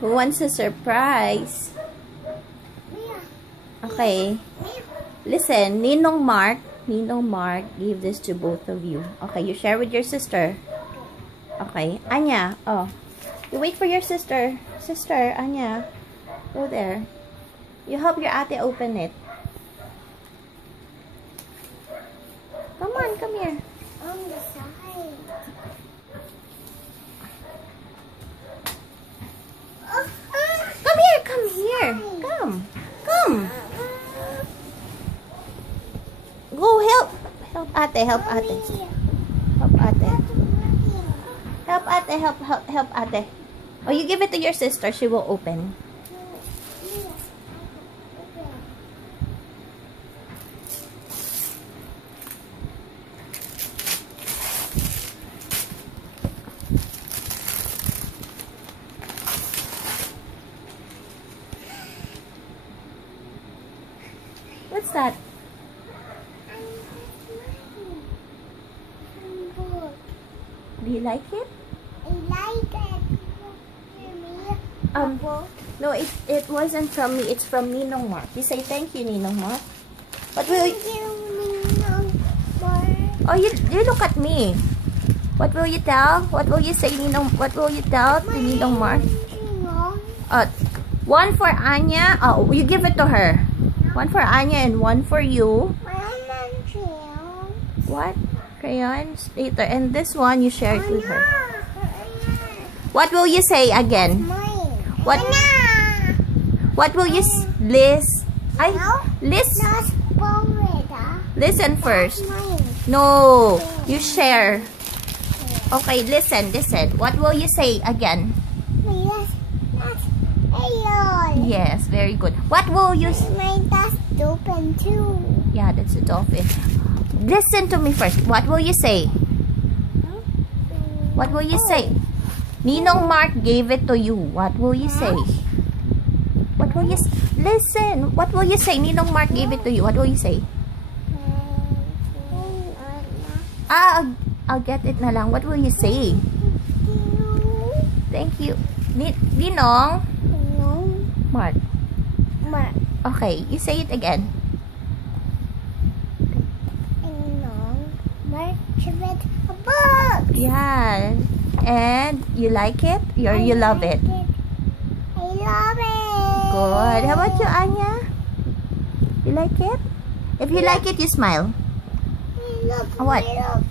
Who wants a surprise? Okay. Listen, Ninong Mark gave this to both of you. Okay, you share with your sister. Okay, Anya, oh. You wait for your sister. Sister, Anya. Go there. You help your ate open it. Come on, come here. On the side. Come here, come here. Come. Come. Go help. Help ate, help ate. Help ate. Help ate, help ate. Oh, you give it to your sister. She will open. What's that? Do you like it? I like it. No, it wasn't from me. It's from Ninong Mark. You say thank you, Ninong Mark. What will you? Oh, you look at me. What will you tell? What will you say, Ninong? What will you tell to Ninong Mark? One for Anya. Oh, you give it to her. One for Anya and one for you. What? Crayons? Later. And this one, you share it with her. What will you say again? What will you list? Listen first. No, you share. Okay, listen. What will you say again? Yes, very good. What will you say? That's open too. Yeah, that's a dolphin. Listen to me first. What will you say? What will you say? Ninong Mark gave it to you. What will you say? What will you listen? What will you say? Ninong Mark gave it to you. What will you say? I'll get it na lang. What will you say? Thank you. Ninong Mark. Okay, you say it again. Ninong a book. Yeah. And you like it? You love it? I love it. Good. How about you, Anya? You like it? If you like it, you smile. Look, What? Look.